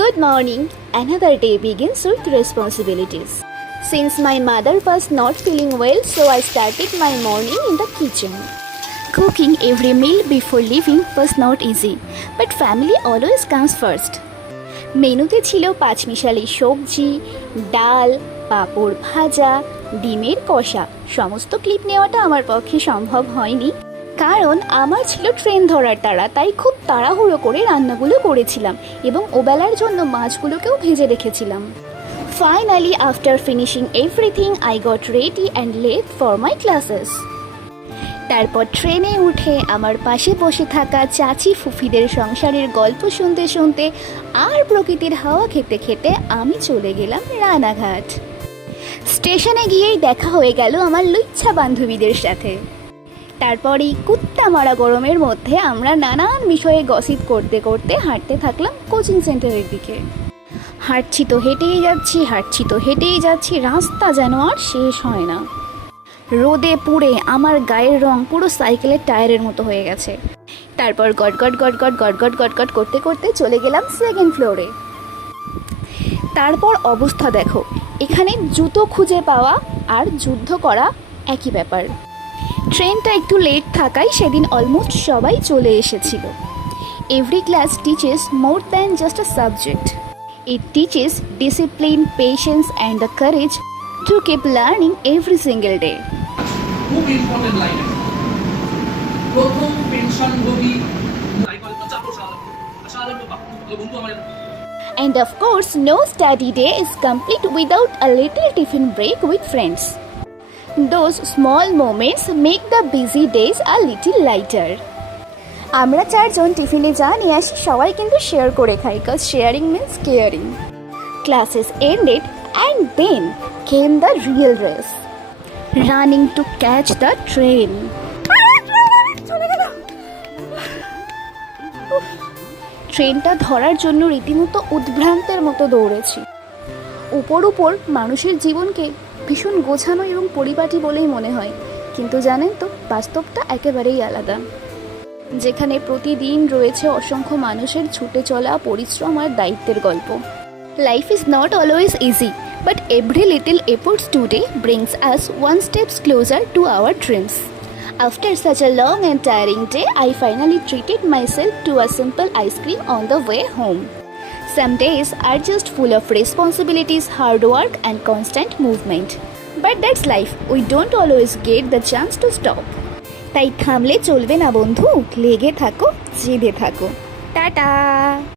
Good morning. Another day begins with responsibilities. Since my mother was not feeling well, so I started my morning in the kitchen. Cooking every meal before leaving was not easy, but family always comes first. মেনুতে ছিল পাঁচমিশালি সবজি, ডাল, পাঁপড় ভাজা, ডিমের কষা। সমস্ত clip নেওয়াটা আমার পক্ষে সম্ভব হয়নি, কারণ আমার ছিল ট্রেন ধরার তাড়া। তাই খুব তাড়াহুড়ো করে রান্নাগুলো করেছিলাম এবং ওবেলার জন্য মাছগুলোকেও ভেজে রেখেছিলাম। Finally, after finishing everything, I got ready and left for my classes. তারপর ট্রেনে উঠে আমার পাশে বসে থাকা চাচি ফুফিদের সংসারের গল্প শুনতে শুনতে আর প্রকৃতির হাওয়া খেতে খেতে আমি চলে গেলাম রানাঘাট। স্টেশনে গিয়েই দেখা হয়ে গেল আমার লুচ্ছা বান্ধবীদের সাথে। তারপরেই কুত্তা মারা গরমের মধ্যে আমরা নানান বিষয়ে গসিপ করতে করতে হাঁটতে থাকলাম কোচিং সেন্টারের দিকে। হাঁটছি তো হেঁটেই যাচ্ছি, রাস্তা যেন আর শেষ হয় না। রোদে পুড়ে আমার গায়ের রং পুরো সাইকেলের টায়ারের মতো হয়ে গেছে। তারপর গটগট করতে করতে চলে গেলাম সেকেন্ড ফ্লোরে। তারপর অবস্থা দেখো, এখানে জুতো খুঁজে পাওয়া আর যুদ্ধ করা একই ব্যাপার। ট্রেনটা একটু লেট থাকায় সেদিন অলমোস্ট সবাই চলে এসেছিল। Every class teaches more than just a subject. It teaches discipline, patience and the courage to keep learning every single day. খুব ইম্পর্টেন্ট লাইন প্রথম পেনশনভোগী And of course, no study day is complete without a little tiffin break with friends. Those small moments make the busy days a little lighter. আমরা চারজন টিফিনে যা নিয়ে আসি সবাই কিন্তু শেয়ার করে খাই, cause sharing means caring. Classes ended and then came the real race. Running to catch the train. ট্রেনটা ধরার জন্য রীতিমতো উদ্ভ্রান্তের মতো দৌড়েছি। উপর মানুষের জীবনকে ভীষণ গোছানো এবং পরিপাটি বলেই মনে হয়, কিন্তু জানেন তো বাস্তবটা একেবারেই আলাদা, যেখানে প্রতিদিন রয়েছে অসংখ্য মানুষের ছুটে চলা পরিশ্রম আর দায়িত্বের গল্প। Life is not always easy, but every little efforts today brings us one step closer to our dreams. After such a long and tiring day, I finally treated myself to a simple ice cream on the way home. Some days are just full of responsibilities, hard work and constant movement. But that's life. We don't always get the chance to stop. তাই থামলে চলবে না বন্ধু, লেগে থাকো, জেদে থাকো। Tata.